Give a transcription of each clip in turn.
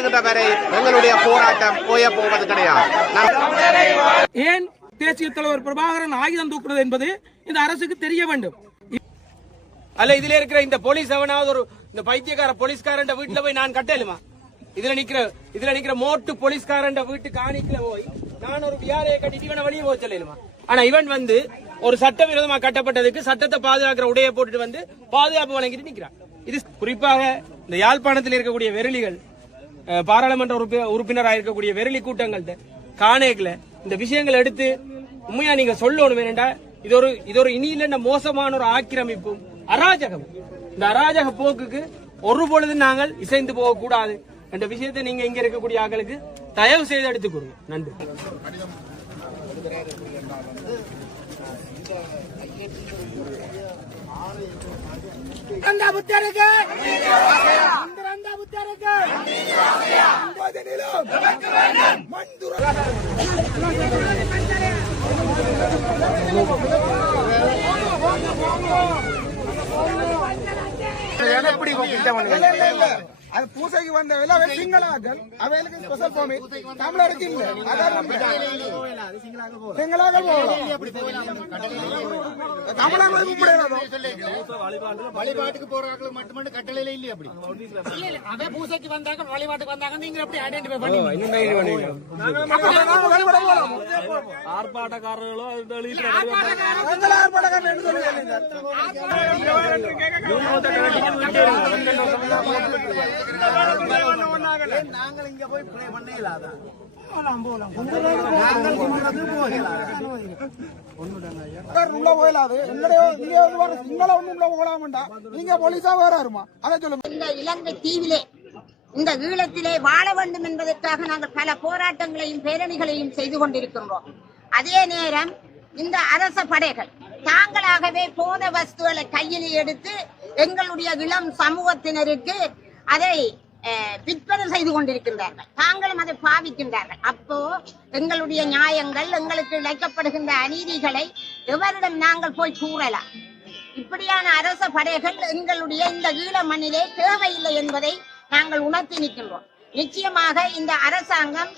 வருகின்ற வரை எங்களுடைய போராட்டம் போய போவது கிடையாது. ஏன் தேசிய தலைவர் பிரபாகரன் ஆயுதம் தூக்குறது என்பது இந்த அரசுக்கு தெரிய வேண்டும். அல்ல இதுல இருக்கிற இந்த போலீஸ் அவனாவது ஒரு இந்த பைத்தியக்கார போலீஸ்காரன் வீட்டுல போய் நான் கட்டலுமா? இதுல நிக்கிற மோட்டு போலீஸ்காரன் வீட்டு காணிக்கல போய் நான் ஒரு வியாழையை கட்டிட்டு இவனை வெளியே போக சொல்லலுமா? ஆனா இவன் வந்து ஒரு சட்டவிரோதமா கட்டப்பட்டதுக்கு சட்டத்தை பாதுகாக்கிற உடையை போட்டுட்டு வந்து பாதுகாப்பு வழங்கிட்டு நிக்கிறான். இது குறிப்பாக இந்த யாழ்ப்பாணத்தில் இருக்கக்கூடிய வெறிலிகள், பாராளுமன்ற உறுப்பினராக இருக்கக்கூடிய வெறிலி கூட்டங்கள்ட்ட காணேக்கல இந்த விஷயங்கள் எடுத்து உண்மையா நீங்க சொல்லணும். வேண்டா இது ஒரு இனியில மோசமான ஒரு ஆக்கிரமிப்பும் அராஜகம். இந்த அராஜக போக்குக்கு ஒரு பொழுது நாங்கள் இசைந்து போக கூடாது என்ற விஷயத்தை நீங்க இங்க இருக்கக்கூடிய ஆட்களுக்கு தயவு செய்து எடுத்துக் கொடுங்க. நன்றி. அது பூசைக்கு வந்த வேலை சிங்களாக்கள் அவைகளுக்கு ஸ்பெஷல் பெர்மிட் தமிழருக்கு இல்ல. அதான் சிங்களாக்கள் வழிபாட்டுக்கு போறாங்க மட்டும் கட்டளையில இல்லையா? அப்படி அதே பூசைக்கு வந்தாங்க வழிபாட்டுக்கு வந்தாங்க நீங்க எப்படி ஐடென்டிஃபை பண்ணீங்க? ஆர்ப்பாட்டக்காரர்களோ நாங்கள் இங்க போய் ப்ளே பண்ண இல்லாத உள்ள போயிடாது. நீங்க போலீஸா வராருமா அதை சொல்லுங்க. இந்த இலங்கை தீவிலே இந்த ஈழத்திலே வாழ வேண்டும் என்பதற்காக நாங்கள் பல போராட்டங்களையும் பேரணிகளையும் செய்து கொண்டிருக்கின்றோம். அதே நேரம் இந்த அரச படைகள் தாங்களாகவே போத வஸ்துகளை கையில் எடுத்து எங்களுடைய இளம் சமூகத்தினருக்கு அதை விற்பனை செய்து கொண்டிருக்கின்றார்கள். தாங்களும் அதை பாவிக்கின்றார்கள். அப்போ எங்களுடைய நியாயங்கள், எங்களுக்கு இழைக்கப்படுகின்ற அநீதிகளை எவரிடம் நாங்கள் போய் கூறலாம்? இப்படியான அரச படைகள் எங்களுடைய இந்த ஈழ மண்ணிலே தேவையில்லை என்பதை நாங்கள் உணர்த்தி நிற்கின்றோம். நிச்சயமாக இந்த அரசாங்கம்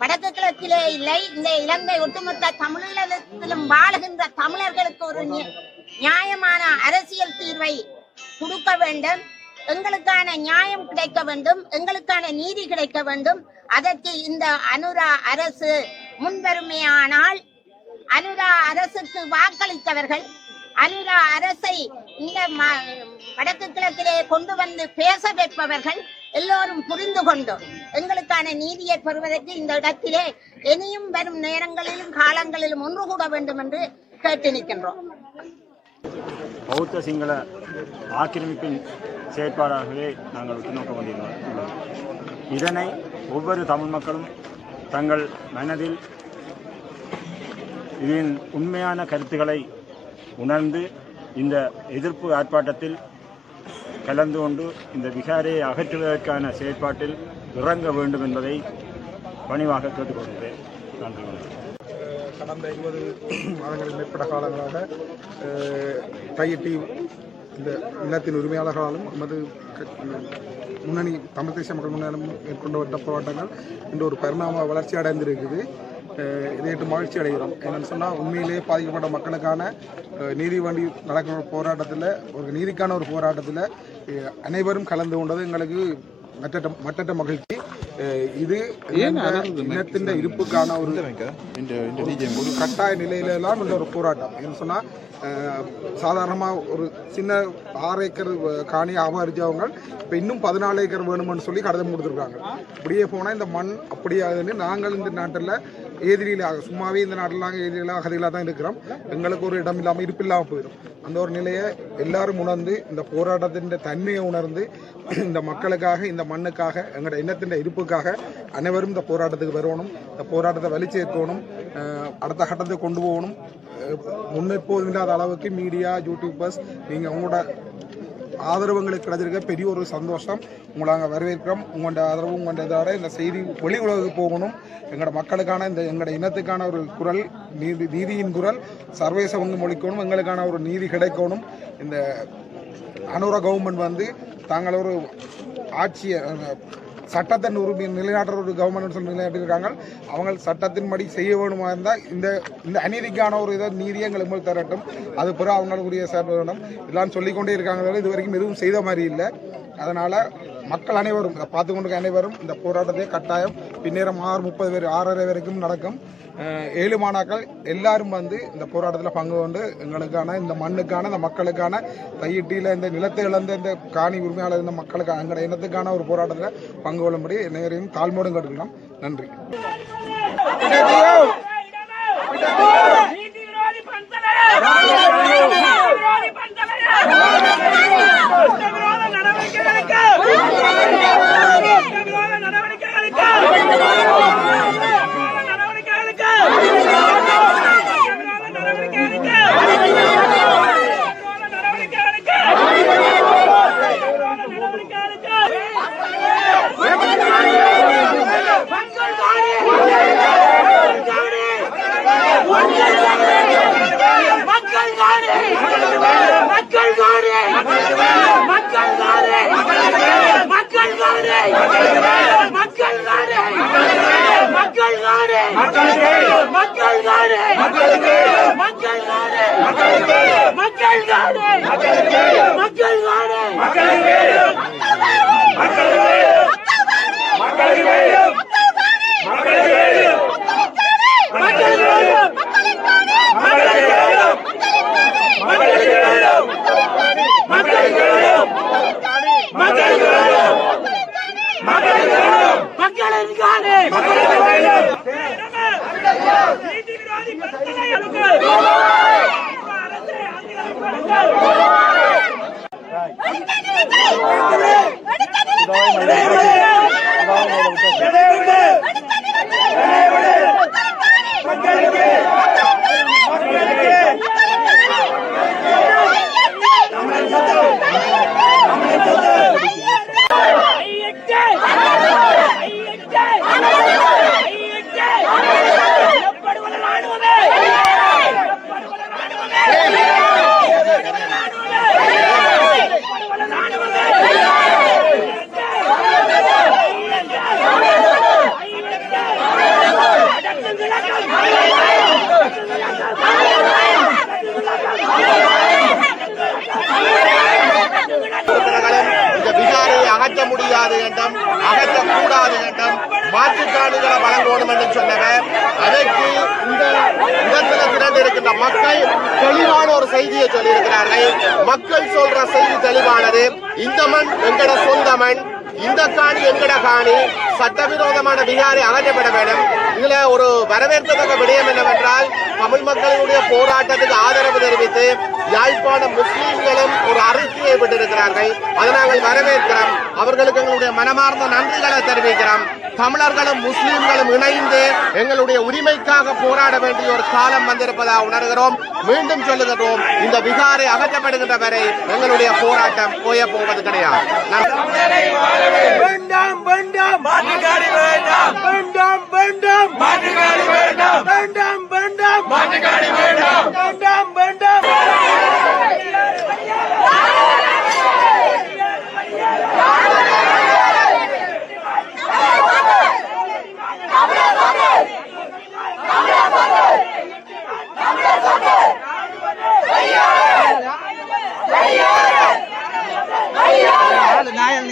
வடக்கு கிழக்கிலே இல்லை, இந்த இலங்கை ஒட்டுமொத்த தமிழீழத்திலும் வாழுகின்ற தமிழர்களுக்கு ஒரு நியாயமான அரசியல் தீர்வை கொடுக்க வேண்டும். எங்களுக்கான நியாயம் கிடைக்க வேண்டும், எங்களுக்கான நீதி கிடைக்க வேண்டும். அதற்கு இந்த அனுரா அரசு முன்வருமையானால், அனுரா அரசுக்கு வாக்களித்தவர்கள், அனுரா அரசை இந்த வடக்கு கிழக்கிலே கொண்டு வந்து பேச வைப்பவர்கள் எல்லோரும் புரிந்து கொண்டு எங்களுக்கான நீதியை பெறுவதற்கு இந்த இடத்திலே இனியும் வரும் நேரங்களிலும் காலங்களிலும் ஒன்று கூட வேண்டும் என்று கேட்டு நிற்கின்றோம். பௌத்த சிங்கள ஆக்கிரமிப்பின் செயற்பாடாகவே நாங்கள் உற்றுநோக்க வேண்டியுள்ளோம். இதனை ஒவ்வொரு தமிழ் மக்களும் தங்கள் மனதில் இதன் உண்மையான கருத்துக்களை உணர்ந்து இந்த எதிர்ப்பு ஆர்ப்பாட்டத்தில் கலந்து கொண்டு இந்த விகாரையை அகற்றுவதற்கான செயற்பாட்டில் இறங்க வேண்டும் என்பதை பணிவாக கேட்டுக்கொள்கிறேன். நன்றி. கடந்த 20 மாதங்களுக்கு மேற்பட்ட காலங்களாக கையெட்டி இந்த இல்லத்தின் உரிமையாளர்களாலும் நமது முன்னணி தமிழ் தேசிய மக்கள் முன்னணி மேற்கொண்ட வட்ட போராட்டங்கள் இன்று ஒரு பரிணாம வளர்ச்சி அடைந்திருக்குது. இதையிட்டு மகிழ்ச்சி அடைகிறோம். என்னென்னு சொன்னால், உண்மையிலேயே பாதிக்கப்பட்ட மக்களுக்கான நீதி வேண்டி நடக்கிற போராட்டத்தில், ஒரு நீதிக்கான ஒரு போராட்டத்தில் அனைவரும் கலந்து கொண்டது எங்களுக்கு மற்ற மகிழ்ச்சி. இது இனத்தின் இருப்புக்கான ஒரு கட்டாய நிலையிலாம் உள்ள ஒரு போராட்டம். என்ன சொன்னால், சாதாரணமாக ஒரு சின்ன 6 ஏக்கர் காணி அபகரிச்சவங்க இப்போ இன்னும் 14 ஏக்கர் வேணும்னு சொல்லி கடிதம் கொடுத்துருக்காங்க. அப்படியே போனால் இந்த மண் அப்படியாகுதுன்னு நாங்கள் இந்த நாட்டில் எதிரிகளாக, சும்மாவே இந்த நாட்டில் நாங்கள் எதிரிகளாக அகதிகளாக தான் இருக்கிறோம். எங்களுக்கு ஒரு இடம் இல்லாமல் இருப்பு இல்லாமல் போயிடும். அந்த ஒரு நிலையை எல்லாரும் உணர்ந்து, இந்த போராட்டத்தின் தன்மையை உணர்ந்து, இந்த மக்களுக்காக, இந்த மண்ணுக்காக, எங்களோட இனத்தின் இருப்புக்காக அனைவரும் இந்த போராட்டத்துக்கு வரணும். இந்த போராட்டத்தை வலிச்சேர்க்கணும், அடுத்த கட்டத்துக்கு கொண்டு போகணும். முன்னெப்போதும் இல்லாத அளவுக்கு மீடியா, யூடியூபர்ஸ், நீங்கள் உங்களோட ஆதரவு எங்களுக்கு கிடைச்சிருக்க பெரிய ஒரு சந்தோஷம். உங்களை நாங்கள் வரவேற்கிறோம். உங்களோட ஆதரவு, உங்களோட இதாட இந்த செய்தி வெளி உலகுக்கு போகணும். எங்களோட மக்களுக்கான, இந்த எங்களோட இனத்துக்கான ஒரு குரல், நீதியின் குரல் சர்வதேச மொழிக்கணும். எங்களுக்கான ஒரு நீதி கிடைக்கணும். இந்த அனுரா கவர்மெண்ட் வந்து தாங்கள் ஒரு ஆட்சியை சட்டத்தின் உரிமை நிலைநாட்டுற ஒரு கவர்மெண்ட் சொல்லி நிலைநாட்டியிருக்காங்க. அவங்க சட்டத்தின்படி செய்ய வேணுமா இருந்தால் இந்த அநீதிக்கான ஒரு இதை நீதியை எங்களுக்கு மேல் தரட்டும், அது பிறகு அவங்களுக்குரிய செயல்பட வேண்டும் எல்லாம் சொல்லிக்கொண்டே இருக்காங்க. இது வரைக்கும் எதுவும் செய்த மாதிரி இல்லை. அதனால் மக்கள் அனைவரும் பார்த்து கொண்டு அனைவரும் இந்த போராட்டத்தை கட்டாயம் பின்னேறம் 6:30 வரைக்கும் நடக்கும். 7 மாணாக்கள் எல்லாரும் வந்து இந்த போராட்டத்தில் பங்கு கொண்டு எங்களுக்கான இந்த மண்ணுக்கான இந்த மக்களுக்கான தையிட்டியில் இந்த நிலத்தை இழந்த இந்த காணி உரிமையாளர் இந்த மக்களுக்கான எங்களோட இனத்துக்கான ஒரு போராட்டத்தில் பங்கு கொள்ளும்படி நேரையும் தாழ்மோடும் கேட்டுக்கலாம். நன்றி. அகற்ற முடியாது என்றும் அகற்றக்கூடாது என்றும் மாற்றுக்காணிகளை வழங்கணும் என்று சொன்னவர், அதற்கு இந்த இடத்தில் திரண்டிருக்கின்ற மக்கள் தெளிவான ஒரு செய்தியை சொல்லியிருக்கிறார்கள். மக்கள் சொல்ற செய்தி தெளிவானது. இந்த மண் எங்கட சொந்த மண், இந்த காணி எங்கட காணி, சட்டவிரோதமான விகாரை அகற்றப்பட வேண்டும். இதுல ஒரு வரவேற்கத்தக்க விடயம் என்னவென்றால், தமிழ் மக்களுடைய போராட்டத்துக்கு ஆதரவு தெரிவித்து யாழ்ப்பாண முஸ்லீம்களும் ஒரு அறிக்கையை விட்டிருக்கிறார்கள். அதை நாங்கள் வரவேற்கிறோம். அவர்களுக்கு எங்களுடைய மனமார்ந்த நன்றிகளை தெரிவிக்கிறோம். தமிழர்களும் முஸ்லீம்களும் இணைந்து எங்களுடைய உரிமைக்காக போராட வேண்டிய ஒரு காலம் வந்திருப்பதாக உணர்கிறோம். மீண்டும் சொல்லுகிறோம், இந்த விகாரை அகற்றப்படுகின்ற வரை எங்களுடைய போராட்டம் போய போவது கிடையாது. வேண்டாம் வேண்டாம் மாட்டுக்காரி வேண்டாம், வேண்டாம் வேண்டாம் மாட்டுக்காரி வேண்டாம், வேண்டாம் வேண்டாம் மாட்டுக்காரி வேண்டாம், வேண்டாம் வேண்டாம். நாயல்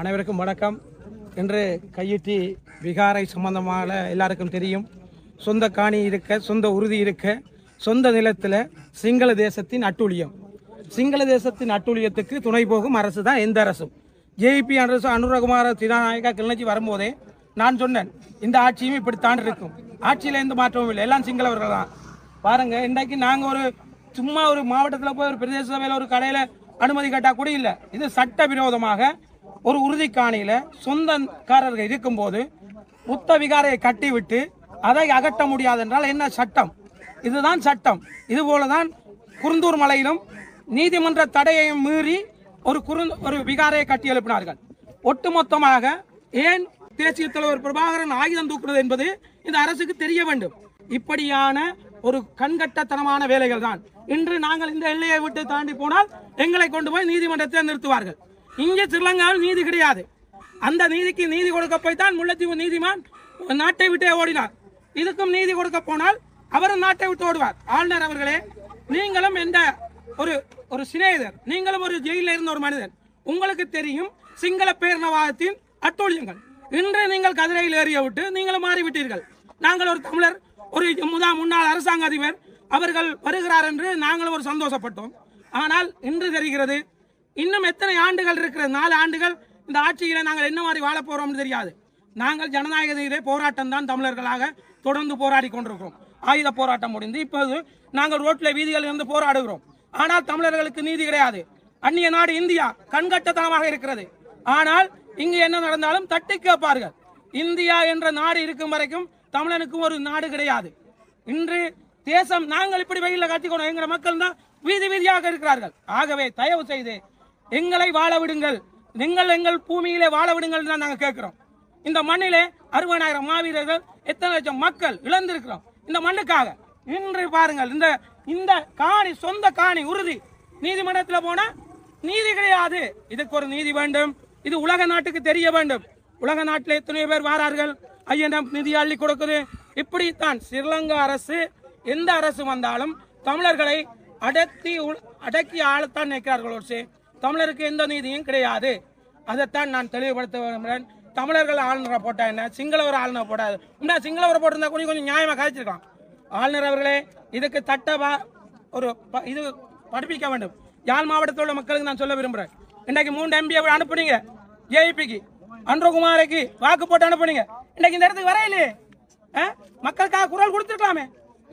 அனைவருக்கும் வணக்கம். இன்று கையிட்டி விகாரை சம்பந்தமாக எல்லாருக்கும் தெரியும். சொந்த காணி இருக்க, சொந்த உறுதி இருக்க, சொந்த நிலத்தில் சிங்கள தேசத்தின் அட்டூழியம். சிங்கள தேசத்தின் அட்டூழியத்துக்கு துணை போகும் அரசு தான் எந்த அரசும். ஜேபி அரசு அனுரகுமார தினாநாயகா கிளிநொச்சி வரும்போதே நான் சொன்னேன், இந்த ஆட்சியும் இப்படித்தான் இருக்கும். ஆட்சியில் எந்த மாற்றமும் இல்லை, எல்லாம் சிங்களவர்கள் தான். பாருங்க, இன்றைக்கு நாங்கள் சும்மா ஒரு மாவட்டத்தில் போய் ஒரு பிரதேச சபையில் ஒரு கடையில் அனுமதி கேட்டால் கூட இல்லை. இது சட்டவிரோதமாக ஒரு உறுதிக்காணியில் சொந்தக்காரர்கள் இருக்கும்போது புத்த விகாரையை கட்டிவிட்டு அதை அகற்ற முடியாது என்றால் என்ன சட்டம்? இதுதான் சட்டம். இதுபோலதான் குருந்தூர் மலையிலும் நீதிமன்ற தடையை மீறி ஒரு விகாரையை கட்டி எழுப்பினார்கள். ஒட்டுமொத்தமாக ஏன் தேசிய தலைவர் பிரபாகரன் ஆயுதம் தூக்குறது என்பது இந்த அரசுக்கு தெரிய வேண்டும். இப்படியான ஒரு கண்கட்டத்தனமான வேலைகள் தான். இன்று நாங்கள் இந்த எல்லையை விட்டு தாண்டி போனால் எங்களை கொண்டு போய் நீதிமன்றத்தை நிறுத்துவார்கள். இங்கே ஸ்ரீலங்காவில் நீதி கிடையாது. அந்த நீதிக்கு நீதி கொடுக்க போய் தான் முல்லைத்தீவு நீதிமான் நாட்டை விட்டே ஓடினார். இதுக்கும் நீதி கொடுக்க போனால் அவரும் நாட்டை விட்டு ஓடுவார். ஆளுநர் அவர்களே, நீங்களும் எந்த ஒரு சிநேகிதர், நீங்களும் ஒரு ஜெயிலில் இருந்த ஒரு மனிதன், உங்களுக்கு தெரியும் சிங்கள பேரினவாதத்தின் அட்டூழியங்கள். இன்று நீங்கள் கதிரையில் ஏறிய விட்டு நீங்களும் மாறிவிட்டீர்கள். நாங்கள் ஒரு தமிழர், ஒரு முன்னாள் அரசாங்க அதிபர் அவர்கள் வருகிறார் என்று நாங்களும் ஒரு சந்தோஷப்பட்டோம். ஆனால் இன்று தெரிகிறது, இன்னும் எத்தனை ஆண்டுகள் இருக்கிறது? 4 ஆண்டுகள் இந்த ஆட்சியில நாங்கள் என்ன மாதிரி வாழ போறோம்னு தெரியாது. நாங்கள் ஜனநாயக போராட்டம் தான் தமிழர்களாக தொடர்ந்து போராடி கொண்டிருக்கிறோம். ஆயுத போராட்டம் முடிந்து இப்போது நாங்கள் ரோட்ல வீதிகளில் இருந்து போராடுகிறோம். ஆனால் தமிழர்களுக்கு நீதி கிடையாது. அந்நிய நாடு இந்தியா கண்கட்டத்தனமாக இருக்கிறது. ஆனால் இங்கு என்ன நடந்தாலும் தட்டி கேட்பார்கள். இந்தியா என்ற நாடு இருக்கும் வரைக்கும் தமிழனுக்கும் ஒரு நாடு கிடையாது. இன்று தேசம் நாங்கள் இப்படி வெயில காட்டிக்கணும், எங்கள் மக்கள் தான் வீதி வீதியாக இருக்கிறார்கள். ஆகவே தயவு செய்து எங்களை வாழ விடுங்கள், நீங்கள் எங்கள் பூமியிலே வாழ விடுங்கள் தான் நாங்கள் கேட்கிறோம். இந்த மண்ணிலே 60,000 மாவீரர்கள், எத்தனை லட்சம் மக்கள் இழந்திருக்கிறோம் இந்த மண்ணுக்காக. இன்று பாருங்கள், இந்த காணி, சொந்த காணி உறுதி, நீதிமன்றத்தில் போனா நீதி கிடையாது. இதுக்கு ஒரு நீதி வேண்டும். இது உலக நாட்டுக்கு தெரிய வேண்டும். உலக நாட்டில் எத்தனை பேர் வாரார்கள், ஐயனம் நிதி அள்ளி கொடுக்குது. இப்படித்தான் ஸ்ரீலங்கா அரசு, எந்த அரசு வந்தாலும் தமிழர்களை அடக்கி ஆளத்தான் நிற்கிறார்கள். தமிழருக்கு எந்த நீதியும் கிடையாது. அதைத்தான் நான் தெளிவுபடுத்த விரும்புகிறேன். தமிழர்கள் ஆளுநரை போட்டா என்ன, சிங்களவர் ஆளுநர் போட்டாது. சிங்களவரை போட்டிருந்தா கொஞ்சம் நியாயமா காய்ச்சிருக்கான். ஆளுநர் அவர்களே, இதுக்கு இது படிப்பிக்க வேண்டும். யாழ் மாவட்டத்தில் உள்ள மக்களுக்கு நான் சொல்ல விரும்புகிறேன். இன்றைக்கு 3 MP அனுப்புனீங்க, ஜேபிக்கு அன்றுகுமாருக்கு வாக்கு போட்டு அனுப்புனீங்க. இன்னைக்கு இந்த இடத்துக்கு வரையிலே மக்களுக்காக குரல் கொடுத்துருக்கலாமே.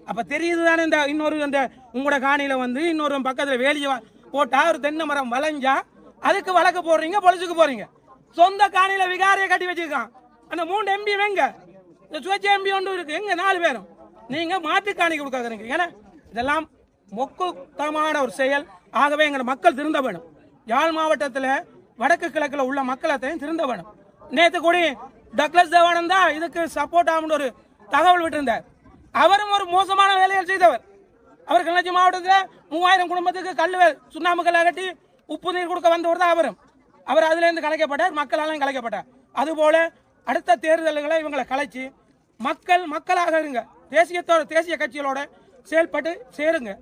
அப்ப தெரியுது தானே, இந்த இன்னொரு உங்களோட காணியில இன்னொரு பக்கத்துல வேலியை போட்டா ஒரு தென்னை மரம் வளைஞ்சா அதுக்கு வழக்கு போடுறீங்க, பொலிசுக்கு போறீங்க. சொந்த காணியில விகாரையை கட்டி வச்சிருக்கான். அந்த 3 MP எங்க? இந்த சுயேட்சை MP ஒன்று இருக்கு, எங்க 4 பேரும் நீங்க மாட்டு காணி கொடுக்காதீங்க. ஏன்னா இதெல்லாம் மொக்குத்தமான ஒரு செயல். ஆகவே எங்க மக்கள் திருந்த வேணும். யாழ் மாவட்டத்தில் வடக்கு கிழக்குல உள்ள மக்களத்தையும் திருந்த வேணும். நேற்று கூட டக்ளஸ் தேவானந்தா இதுக்கு சப்போர்ட் ஆகும்னு ஒரு தகவல் விட்டிருந்தார். அவரும் ஒரு மோசமான வேலைகள் செய்தவர். அவர் கிளர்ச்சி மாவட்டத்தில் 3000 குடும்பத்துக்கு சுண்ணாம்பு கல் அகட்டி உப்பு நீர் கொடுக்க வந்தவர் தான் அவரும். அவர் அதுல இருந்து கலைக்கப்பட்டார், மக்களாலும் கலைக்கப்பட்டார். அதுபோல அடுத்த தேர்தல்களை இவங்களை கலைச்சு மக்களாக இருங்க, தேசிய கட்சிகளோட செயல்பட்டு சேருங்க.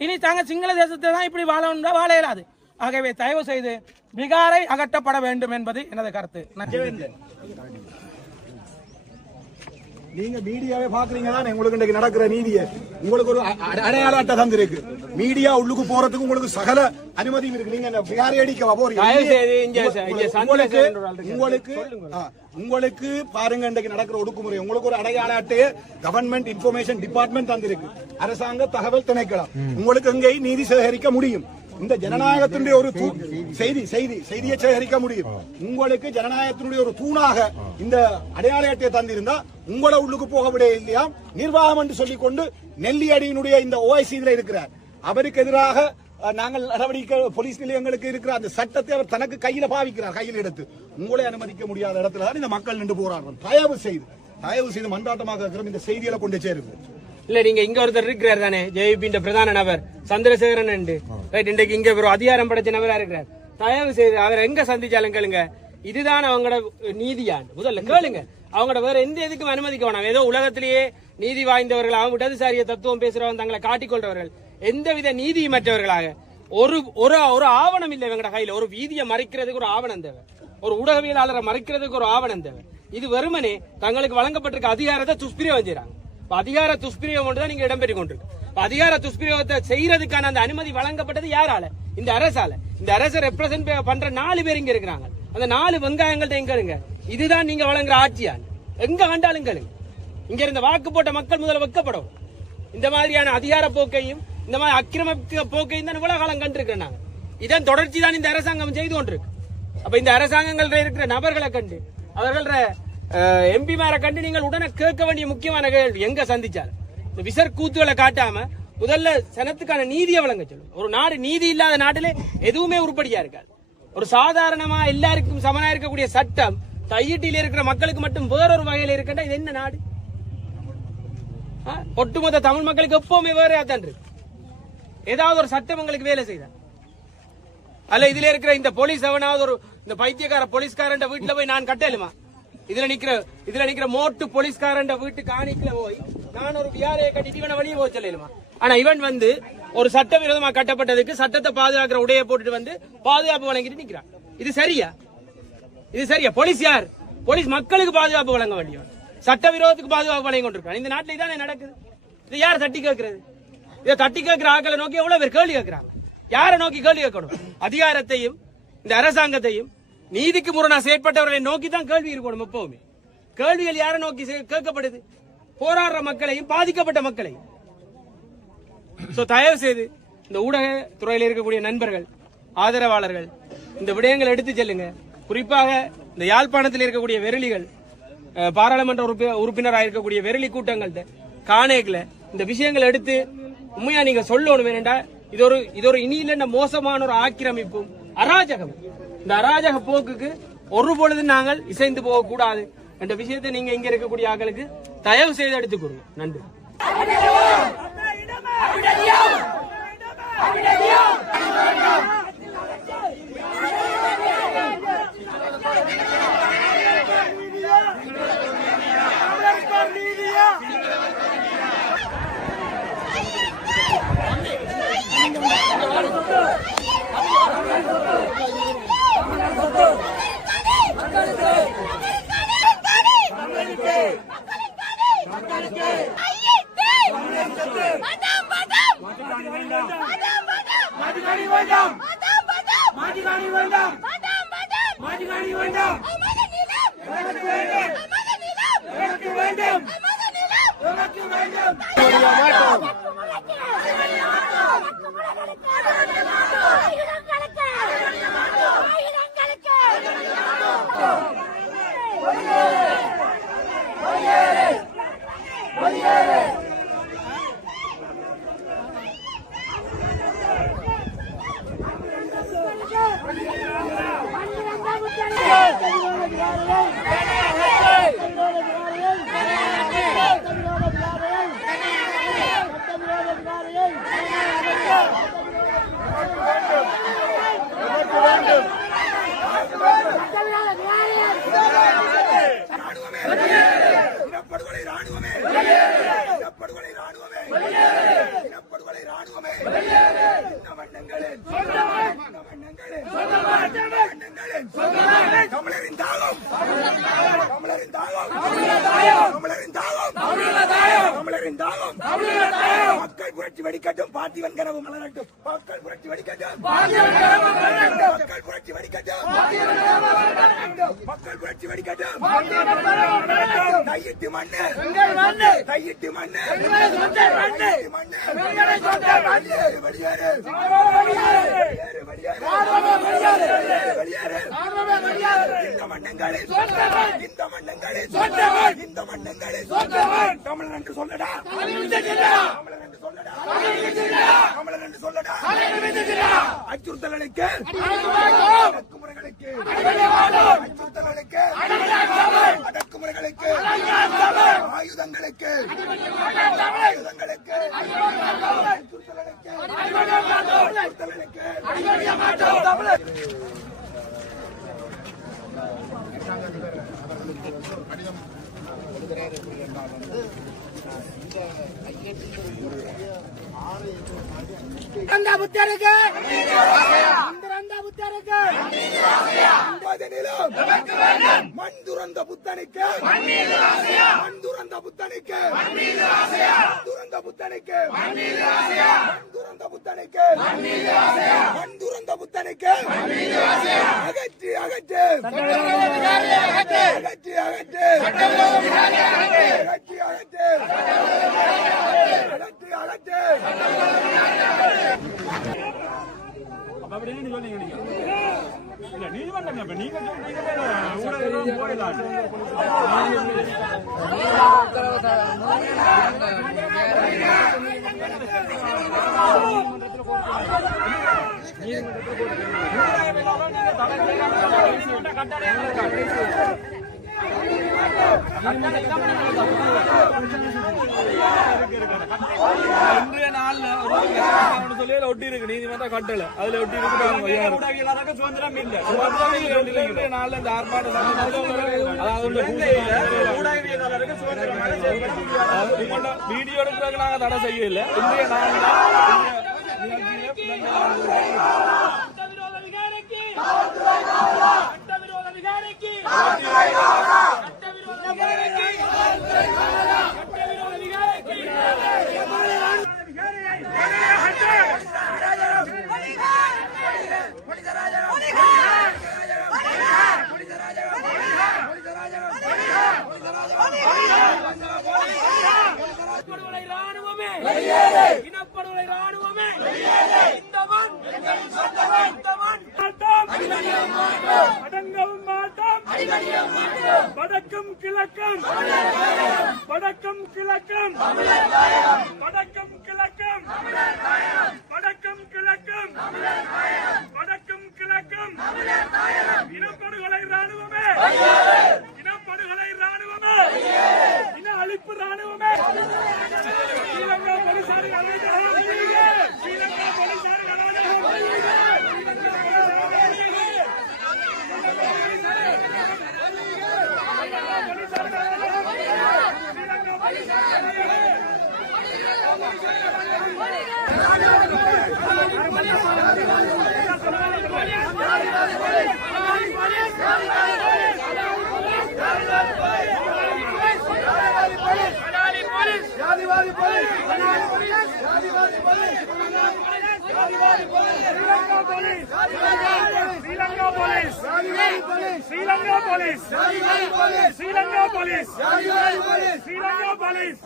இனி தாங்க சிங்கள தேசத்தை தான் இப்படி வாழ இயலாது. ஆகவே தயவு செய்து விகாரை அகற்றப்பட வேண்டும் என்பது எனது கருத்து. நீங்க மீடியாவே பாக்குறீங்க தானே, உங்களுக்கு இன்றைக்கு நடக்கிற நீதியை. உங்களுக்கு ஒரு அடையாள அட்டை தந்திருக்கு. மீடியா உள்ளுக்கு போறதுக்கு உங்களுக்கு சகல அனுமதியும் இருக்கு. நீங்க விகாரை அடிக்க போறீங்க. உங்களுக்கு பாருங்க, இன்றைக்கு நடக்கிற ஒடுக்குமுறை. உங்களுக்கு ஒரு அடையாள அட்டையை கவர்மெண்ட் இன்ஃபர்மேஷன் டிபார்ட்மெண்ட் தந்திருக்கு, அரசாங்க தகவல் திணைக்களம். உங்களுக்கு எங்கே நீதி சேகரிக்க முடியும். இந்த ஜனநாயகத்தினுடைய ஒரு செய்தியை சேகரிக்க முடியும். உங்களுக்கு ஜனநாயகத்தினுடைய ஒரு தூணாக இந்த அடையாள அட்டையை தந்திருந்தா உங்களை உள்ளுக்கு போக விட இல்லையா நிர்வாகம் என்று சொல்லிக் கொண்டு நெல்லியடியினுடைய இந்த OIC இதுல இருக்கிறார். அவருக்கு எதிராக நாங்கள் நடவடிக்கை போலீஸ் நிலையங்களுக்கு இருக்கிற அந்த சட்டத்தை அவர் தனக்கு கையில பாவிக்கிறார். கையில் எடுத்து உங்களை அனுமதிக்க முடியாத இடத்துல தான் இந்த மக்கள் நின்று போராடுறோம். தயவு செய்து மன்றாட்டமாக இருக்கிற இந்த செய்திகளை கொண்டு சேருங்க. இல்ல, நீங்க இங்க ஒருத்தர் இருக்கிறார் தானே, ஜேபி பிரதான நபர் சந்திரசேகரன் இன்றைக்கு இங்க ஒரு அதிகாரம் படைச்ச நபரா இருக்கிறார். தயவு செய்து அவர் எங்க சந்திச்சாலும் கேளுங்க, இதுதான் அவங்களோட நீதியாண்டு முதல்ல கேளுங்க. அவங்களோட வேற எந்த எதுக்கும் அனுமதிக்க வேணாம். ஏதோ உலகத்திலேயே நீதி வாய்ந்தவர்கள், அவங்க இடதுசாரிய தத்துவம் பேசுறவங்க, தங்களை காட்டிக்கொள்றவர்கள், எந்தவித நீதியமற்றவர்களாக ஒரு ஆவணம் இல்லை இவங்களோட கையில. ஒரு வீதியை மறைக்கிறதுக்கு ஒரு ஆவணம் தேவை. ஒரு ஊடகவியலாளரை மறைக்கிறதுக்கு ஒரு ஆவணம் தேவை. இது வெறுமனே தங்களுக்கு வழங்கப்பட்டிருக்க அதிகாரத்தை துஷ்பிரயோகம் செய்யறாங்க. அதிகார துஷ்பிரயோகம் தான் நீங்க இடம்பெற்றுக் கொண்டிருக்கு. அதிகார துஷ்பிரயோகத்தை செய்யறதுக்கான அந்த அனுமதி வழங்கப்பட்டது யாரால? இந்த அரசால. இந்த அரசை ரெப்ரசென்ட் பண்ற 4 பேர் இங்க இருக்கிறாங்க. அந்த 4 வெங்காயங்கள்ட்ட எங்க இருங்க? இதுதான் நீங்க வழங்குற ஆட்சியா? எங்க கண்டாலும் கேளுங்க. இங்க இருந்த வாக்கு போட்ட மக்கள் முதல்ல வைக்கப்படும். இந்த மாதிரியான அதிகார போக்கையும் இந்த மாதிரி அக்கிரம போக்கையும் தான் இவ்வளவு காலம் கண்டிருக்கிறோம் நாங்க. இதன் தொடர்ச்சி தான் இந்த அரசாங்கம் செய்து கொண்டிருக்கு. அப்ப இந்த அரசாங்கங்கள் இருக்கிற நபர்களை கண்டு அவர்கள எம்பிமாரை கண்டு நீங்கள் உடனே கேட்க வேண்டிய முக்கியமான கேள்வி, எங்க சந்திச்சாலும் இந்த விசர் கூத்துகளை காட்டாம முதல்ல சனத்துக்கான நீதியை வழங்க சொல்லும். ஒரு நாடு நீதி இல்லாத நாட்டிலே எதுவுமே உருப்படியா இருக்காது. ஒரு சாதாரணமா எல்லாருக்கும் சமனா இருக்கக்கூடிய சட்டம் தையிட்டில இருக்கிற மக்களுக்கு மட்டும் வேறொரு வகையில இருக்கின்ற இது என்ன நாடு? ஒட்டுமொத்த தமிழ் மக்களுக்கு எப்பவுமே வேற தான் இருக்கு. ஏதாவது ஒரு சட்டம் உங்களுக்கு வேலை செய்த அல்ல இதுல இருக்கிற இந்த போலீஸ் அவனாவது ஒரு இந்த பைத்தியக்கார போலீஸ்காரன் வீட்டுல போய் நான் கட்டலுமா? இதுல நிக்கிற மோட்டு போலீஸ்காரன் வீட்டு காணிக்கல போய் நான் ஒரு வியாரையை கட்டிட்டு இவனை வெளியே போக சொல்லலுமா? ஆனா இவன் வந்து ஒரு சட்டவிரோதமா கட்டப்பட்டதுக்கு சட்டத்தை பாதுகாக்கிற உடைய போட்டுட்டு வந்து பாதுகாப்பு வழங்கிட்டு நிக்கிறான். இது சரியா? இது சரியா? போலீஸ் யார்? போலீஸ் மக்களுக்கு பாதுகாப்பு வழங்க வேண்டியவன். சட்டவிரோதத்துக்கு பாதுகாப்பு வழங்கி கொண்டிருக்கான். இந்த நாட்டில் இதானே நடக்குது. இது யார் தட்டி கேட்கிறது? இதை தட்டி கேட்கிற ஆக்களை நோக்கி எவ்வளவு பேர் கேள்வி கேட்கிறாங்க? யாரை நோக்கி கேள்வி கேட்கணும்? அதிகாரத்தையும் இந்த அரசாங்கத்தையும் நீதிக்கு முரணா செயற்பட்டவர்களை நோக்கி தான் கேள்வி இருக்கணும். எப்பவுமே கேள்விகள் யாரை நோக்கி கேட்கப்படுது? போராடுற மக்களையும் பாதிக்கப்பட்ட மக்களையும். தயவு செய்து இந்த ஊடக துறையில் இருக்கக்கூடிய நண்பர்கள், ஆதரவாளர்கள் இந்த விடயங்களை எடுத்து செல்லுங்க. குறிப்பாக இந்த யாழ்ப்பாணத்தில் இருக்கக்கூடிய வெறிலிகள், பாராளுமன்ற உறுப்பினராக இருக்கக்கூடிய வெறிலி கூட்டங்கள்ட்ட காணேக்கல இந்த விஷயங்களை எடுத்து உண்மையா நீங்க சொல்லணும். வேணா இது ஒரு இனியில மோசமான ஒரு ஆக்கிரமிப்பும் அராஜகம். இந்த அராஜக போக்குக்கு ஒரு பொழுது நாங்கள் இசைந்து போக கூடாது என்ற விஷயத்தை நீங்க இங்க இருக்கக்கூடிய ஆட்களுக்கு தயவு செய்து எடுத்துக் கொடுங்க. நன்றி. மக்கள் புரட்சி வெடிக்கட்டும், பார்த்திபன் கனவு மலரட்டும். மக்கள் புரட்சி வெடிக்கட்டும், மக்கள் புரட்சி வெடிக்கட்டும், மக்கள் புரட்சி வெடிக்கட்டும். கையிட்டு மண்ணு, கையிட்டு மண்ணு, வெளியேறு, இந்த மண்ணங்களில், இந்த மண்ணங்களில், இந்த மண்ணங்களில் தமிழன் என்று சொல்லடா, தமிழன் என்று சொல்லடா, தமிழன் என்று சொல்லடா. அச்சுறுத்தல்களுக்கு, அடக்குமுறைகளுக்கு, அச்சுறுத்தல்களுக்கு, அடக்குமுறைகளுக்கு, ஆயுதங்களுக்கு, ஆயுதங்களுக்கு, அச்சுறுத்தல்களுக்கு, அச்சுறுத்தல்களுக்கு புத்தருக்கு மண் துறந்த புத்தனுக்கு மண் துறந்த புத்தனுக்கு மண் துறந்த புத்தனுக்கு மண் துறந்த புத்தனுக்கு மண் துறந்த புத்தனுக்கு அகற்றி அகற்று அகற்றி அகற்று அகற்றி அகற்று அகற்று அகற்று அப்படின்னு சொன்னீங்க நீங்க இல்ல நீதிமன்றம் இப்ப நீங்க ஊடகம் போயிடலாம் இன்றைய நாள்ல சொல்லி ஒட்டி இருக்கு நீதிமன்ற கட்டளை அதுல ஒட்டி இருக்கு சுதந்திரம் இல்ல இன்றைய நாள்ல இந்த ஆர்ப்பாட்டம் வீடியோ எடுக்கிறதுக்கு நாங்க தடை செய்யல இன்றைய நாள்ல இனப்படுகொலை ராணுவமே இந்த மண் அடங்கவும் மாட்டோம் வடக்கும் கிழக்கும் வடக்கும் கிழக்கும் வடக்கும் கிழக்கும் வடக்கும் கிழக்கும் வடக்கும் கிழக்கும் இனப்படுகொலை ராணுவமே இனப்படுகொலை ராணுவமே இன அழிப்பு ராணுவமே ஸ்ரீலங்கா போலீசாரின் அராஜகம் ஸ்ரீலங்கா போலீசாரின் அராஜகம் ஜாதிவாதி police Sri Lanka police Sri Lanka police Sri Lanka police Sri Lanka police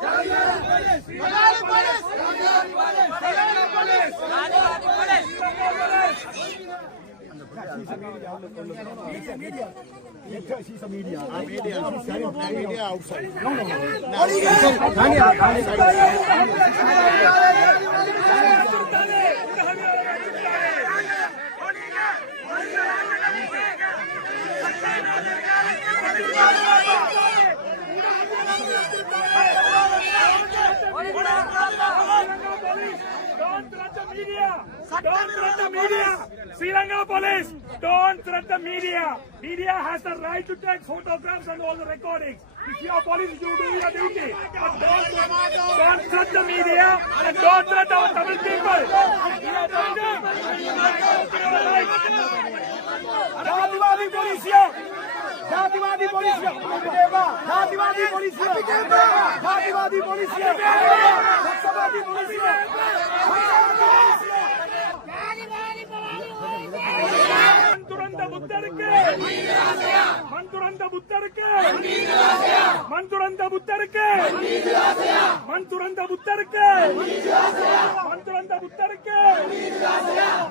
Don't threat the media. Don't threat the media. Sri Lanka police, don't threat the media. Media has the right to take photographs and all the recordings. If you are police, you do your duty. But don't threat the media and don't threat our Tamil people. Jatiwadi police here. Jatiwadi police here. Jatiwadi police here. Jatiwadi police here. Jatiwadi police here. மண்துறந்த புத்தருக்கு மண்துறந்த புத்தருக்கு மண்துறந்த புத்தருக்கு மண்துறந்த புத்தருக்கு மண்துறந்த புத்தருக்கு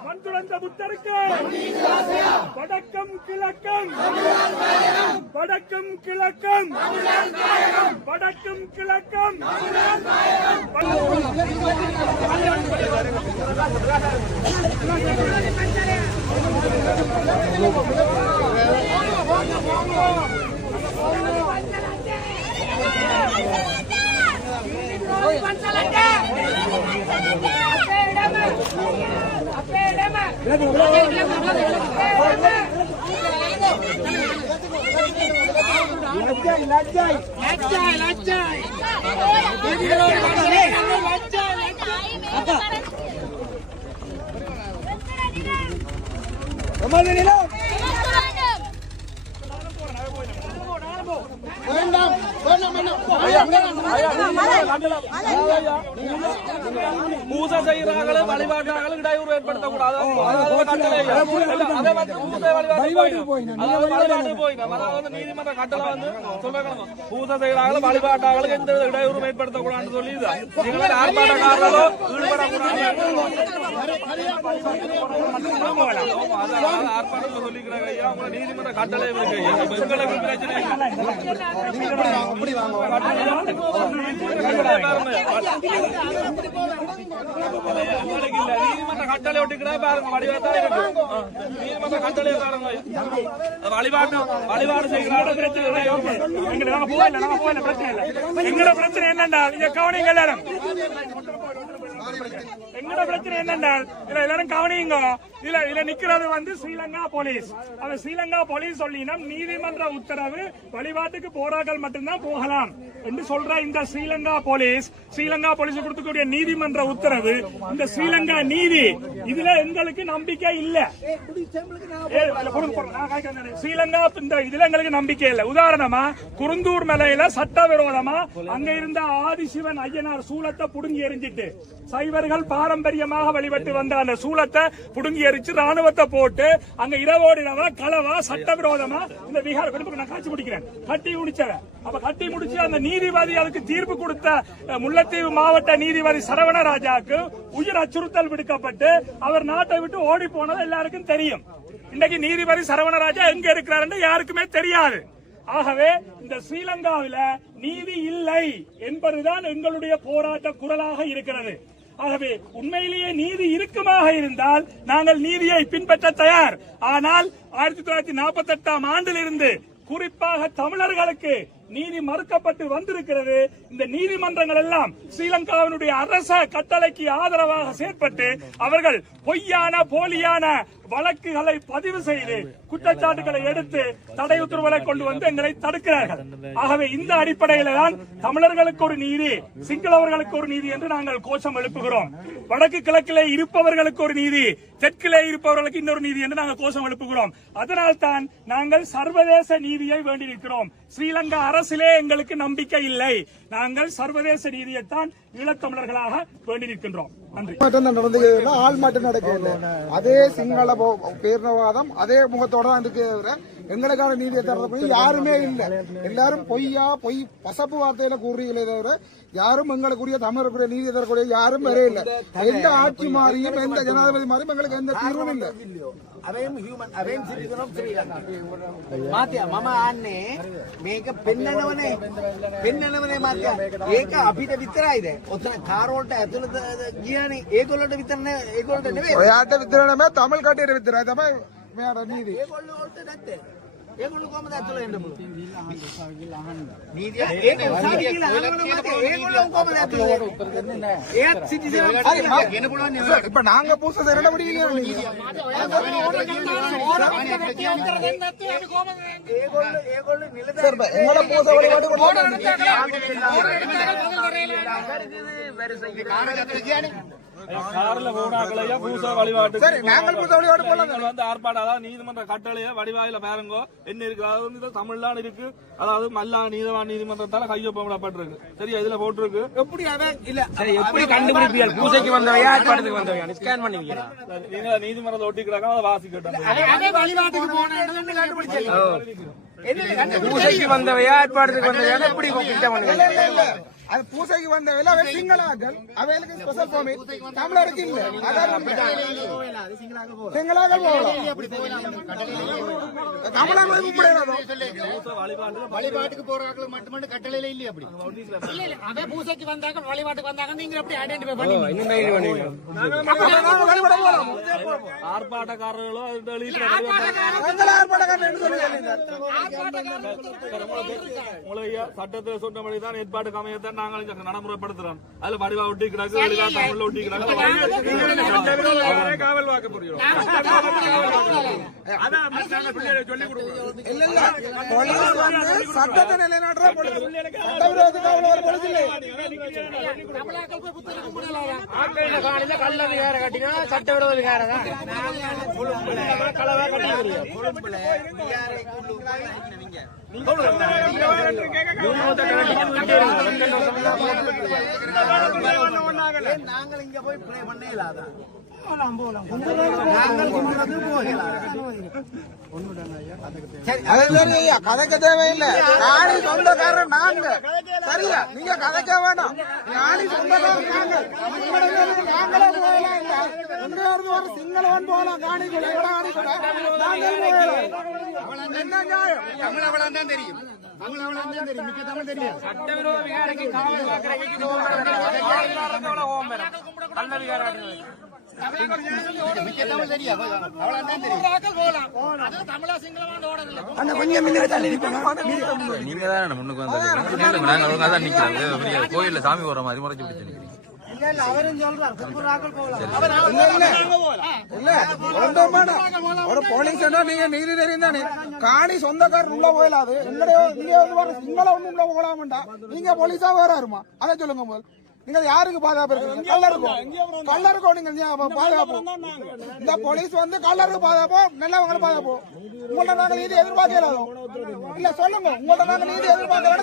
மண்துறந்த புத்தருக்கு வடக்கும் கிழக்கும் வடக்கும் கிழக்கும் வடக்கும் கிழக்கும் நமது நிலம் பூசை செய்கிறாங்களே வழிபாட்டாளர்கள் இடையூறு ஏற்படுத்தக்கூடாது. நீதிமன்ற கட்டளை வந்து சொல்றாங்க பூசை செய்கிறாங்களே வழிபாட்டாளர்களுக்கு எந்த இடையூறு ஏற்படுத்தக்கூடாதுன்னு சொல்லி நீங்கள் ஆர்ப்பாட்டக்காரர்களோ ஆர்ப்பாட்டம் சொல்லிக்கிறாங்க ஐயா. உங்களை நீதிமன்ற கட்டளை இருக்கு எங்களுக்கு பிரச்சனை நீதிமன்ற கட்டளை ஒட்டிக்கிறா பாருங்க வழிபாடு இருக்கு. நீதிமன்ற கட்டளை பாருங்க வழிபாடு செய்கிறாங்க பிரச்சனை எங்கட பிரச்சனை என்னன்னா இங்க கவனிங்க எல்லாரும். எங்கட பிரச்சனை என்னன்னா எல்லாரும் கவனிங்க. இதுல நிக்கிறது வந்து ஸ்ரீலங்கா போலீஸ். அந்த ஸ்ரீலங்கா போலீஸ் சொல்லினா நீதிமன்ற உத்தரவு வழிபாட்டுக்கு போராக்கள் மட்டும்தான் போகலாம் என்று சொல்ற இந்த ஸ்ரீலங்கா போலீஸ் கொடுக்கக்கூடிய நீதிமன்ற உத்தரவு இந்த ஸ்ரீலங்கா நீதி இதுல எங்களுக்கு நம்பிக்கை இல்ல. ஸ்ரீலங்கா இந்த இதுல எங்களுக்கு நம்பிக்கை இல்ல. உதாரணமா குருந்தூர் மலையில சட்டவிரோதமா அங்க இருந்த ஆதிசிவன் ஐயனார் சூலத்தை புடுங்கி எறிஞ்சிட்டு சைவர்கள் பாரம்பரியமாக வழிபட்டு வந்த அந்த சூலத்தை புடுங்கி எரிச்சு ராணுவத்தை போட்டு அங்க இரவோடு இரவா களவா சட்டவிரோதமா இந்த விகார நான் காட்சி முடிக்கிறேன் கட்டி முடிச்சவன். அப்ப கட்டி முடிச்சு அந்த நீதிபதி அதுக்கு தீர்ப்பு கொடுத்த முல்லைத்தீவு மாவட்ட நீதிபதி சரவணராஜாவுக்கு உயிர் அச்சுறுத்தல் விடுக்கப்பட்டு அவர் நாட்டை விட்டு ஓடி போனது எல்லாருக்கும் தெரியும். இன்னைக்கு நீதிபதி சரவணராஜா எங்க இருக்கிறார் யாருக்குமே தெரியாது. ஆகவே இந்த ஸ்ரீலங்காவில நீதி இல்லை என்பதுதான் எங்களுடைய போராட்ட குரலாக இருக்கிறது. ஆகவே உண்மையிலேயே நீதி இருக்குமாக இருந்தால் நாங்கள் நீதியை பின்பற்ற தயார். ஆனால் 1948ஆம் ஆண்டிலிருந்து குறிப்பாக தமிழர்களுக்கு நீதி மறுக்கப்பட்டு வந்திருக்கிறது. இந்த நீதிமன்றங்கள் எல்லாம் ஸ்ரீலங்காவினுடைய அரச கட்டளைக்கு ஆதரவாக செயற்பட்டு அவர்கள் பொய்யான போலியான வழக்குகளை பதிவு செய்து குற்றச்சாட்டுகளை எடுத்து தடை உத்தரவுகளை கொண்டு வந்து எங்களை தடுக்கிறார்கள். ஆகவே இந்த அடிப்படையில தான் தமிழர்களுக்கு ஒரு நீதி, சிங்களவர்களுக்கு ஒரு நீதி என்று நாங்கள் கோஷம் எழுப்புகிறோம். வடக்கு கிழக்கிலே இருப்பவர்களுக்கு ஒரு நீதி, தெற்கிலே இருப்பவர்களுக்கு இன்னொரு நீதி என்று நாங்கள் கோஷம் எழுப்புகிறோம். அதனால் தான் நாங்கள் சர்வதேச நீதியை வேண்டியிருக்கிறோம். ஸ்ரீலங்கா அரசிலே எங்களுக்கு நம்பிக்கை இல்லை. நாங்கள் சர்வதேச நீதியைத்தான் ஈழத்தமிழர்களாக வேண்டி நிற்கின்றோம். நன்றி. ஆள் மாட்டம் நடக்கிறது அதே சிங்கள பேரினவாதம் அதே முகத்தோட தான் இருக்கு. எங்களுக்கான நீதியை தரது யாருமே இல்லை. எல்லாரும் பொய் பசப்பு வார்த்தையில கூறுறீங்களே தவிர யாரும் எங்களுக்குரிய தமிழருக்குரிய நீதி தரக்கூடிய யாரும் வரே இல்லை. எந்த ஆட்சி மாறியும் எந்த ஜனாதிபதி மாறியும் எங்களுக்கு எந்த தீர்வும் இல்லை. මම ආන්නේ මේක පෙන්නනවනේ මාත්‍යා ඒක අපිට විතරයිද ඔතන කාරෝල්ට ඇතුළත ගියානේ ඒගොල්ලන්ට විතර නේ ඒගොල්ලන්ට නෙවෙයි ඔයාට විතර නෙමෙයි தமிழ் කටියට විතරයි තමයි මෙයාට නීති ඒගොල්ලෝ වලට නැත්තේ ඒගොල්ලෝ කොහමද ඇතුළ එන්න පුළුවන් නීතිය ඒක උසාවි කියලා අහනවනේ මාත්‍යා ඒගොල්ලෝ කොහමද ඇතුළ එන්නේ ඒත් සිටිසන් ගෙන පුළුවන් නේ இப்ப நாங்க பூசை செய்யற முடியல ඒගොල්ලෝ නිලධාරීන් எங்களோட பூசை வழிபாடு கார்ல போனாக்களையா பூசை வழிபாட்டு நாங்கள் பூசை வழிபாடு போலாம் வந்து ஆர்ப்பாட்டம் அதாவது நீதிமன்ற கட்டளைய வடிவாயில பாருங்க என்ன இருக்கு. அதாவது தமிழ்லாம் இருக்கு. அதாவது மல்லா நீதவான் நீதிமன்றத்தால கையொப்பமிடப்பட்டிருக்கு. சரியா இதுல போட்டிருக்கு. எப்படி அவன் இல்ல எப்படி கண்டுபிடிப்பீர்கள்? பூஜைக்கு வந்தவையா ஆர்ப்பாட்டத்துக்கு வந்தவையா ஸ்கேன் பண்ணுவீங்களா? நீங்க நீதிமன்றத்தை ஒட்டிக்கிறாங்க அதை வாசிக்கிட்டோம். பூஜைக்கு வந்தவையா ஆர்ப்பாட்டத்துக்கு வந்தவையா எப்படி திட்டம் பண்ணுவீங்க? அது பூசைக்கு வந்த வேலை அவன் சிங்களாக்கள் அவைகளுக்கு ஸ்பெஷல் பெர்மிட் தமிழருக்கு இல்ல. சிங்களாக வழிபாட்டுக்கு போறாங்க மட்டும் கட்டளையில இல்லையா? அப்படி இல்ல அவன் பூசைக்கு வந்தாங்க வழிபாட்டுக்கு வந்தாங்க நீங்க எப்படி ஐடென்டிஃபை பண்ணீங்க? ஆர்ப்பாட்டக்காரர்களோ உங்களையா சட்டத்தை சொன்னபடிதான் ஏற்பாட்டுக்கு அமையத்தான் நாங்கள் நடைமுறைப்படுத்துறோம். அதுல வடிவா ஒட்டி கிடக்கு தமிழ்ல ஒட்டி கிடக்கு காவல் வாக்க புரியும். சட்டத்தை நிலைநாட்டுற போலீஸ். சட்டவிரோத காவல் ஒரு போலீஸ் இல்லை. கள்ள விகார கட்டினா சட்டவிரோத விகாரம் தான். நாங்கள் இங்க போய் ப்ளே பண்ண இல்லாத கதைக்க தேவையில்லை. நாளை சொந்தக்காரர் நாங்க. சரியா? நீங்க கதைக்க வேண்டாம். நாளை சொந்தக்காரர் நாங்க. நாங்களே போகலாம். இங்க இருந்து ஒரு சிங்களவன் போகலாம். காணிக்குள்ள என்ன நியாயம்? தமிழ் அவ்வளவு தான் தெரியும். தமிழ் அவ்வளவு தான் தெரியும். மிக்க தமிழ் தெரியும். சட்டவிரோத விகாரைக்கு காவல் காக்கிறதுக்கு கள்ள விகாரம் மிக்க தமிழ் தெரியும். அவ்வளவு தான் தெரியும். தமிழா சிங்களமான ஓடல நீங்க தான் முன்னுக்கு வந்தது. நாங்க ஒழுங்கா தான் நிக்கிறோம். கோயில்ல சாமி போற மாதிரி முறைச்சு பிடிச்சு நிக்கிறீங்க. ஒரு போலீஸ் நீங்க நீதி தெரியும் தானே. காணி சொந்தக்காரர் உள்ள போயிடாது. என்னுடைய நீங்க வந்து சிங்கள ஒண்ணு உள்ள போகலாமண்டா. நீங்க போலீஸா வராருமா அதை சொல்லுங்க போது. நீங்க யாருக்கு பாதுகாப்பு இருக்கு? கல்லருக்கும் நீங்க பாதுகாப்பு. இந்த போலீஸ் வந்து கல்லருக்கு பாதுகாப்போ நல்லவங்களை பாதுகாப்போ. உங்கள்ட்ட நாங்க நீதி எதிர்பார்க்கலாம். இல்ல சொல்லுங்க, உங்கள்ட்ட நாங்க நீதி எதிர்பார்க்கலாம்.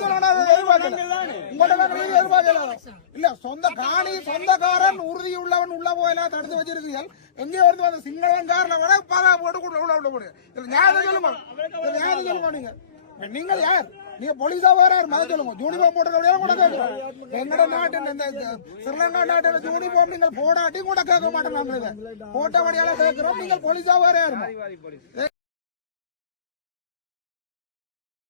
உங்கள்ட்ட நாங்க நீதி எதிர்பார்க்கலாம். இல்ல சொந்த காணி சொந்தக்காரன் உறுதி உள்ளவன் உள்ள போயெல்லாம் தடுத்து வச்சிருக்கீர்கள். எங்கே வந்து அந்த சிங்களவன்காரனை விட பாதுகாப்பு போட்டு உள்ள போடுங்க. ஞாபகம் சொல்லுங்க, ஞாபகம் சொல்லுங்க. நீங்கள் யார்? நீங்க போலீஸா வராரு மத சொல்லுங்க. யூனிஃபார்ம் போட்டு கூட கேட்கிறோம். எங்கட நாட்டு இந்த ஸ்ரீலங்கா நாட்டில் யூனிஃபார்ம் நீங்கள் போடாட்டி கூட கேட்க மாட்டோம். நாங்க போட்டபடியால கேட்கிறோம். நீங்கள் போலீஸா வராரு.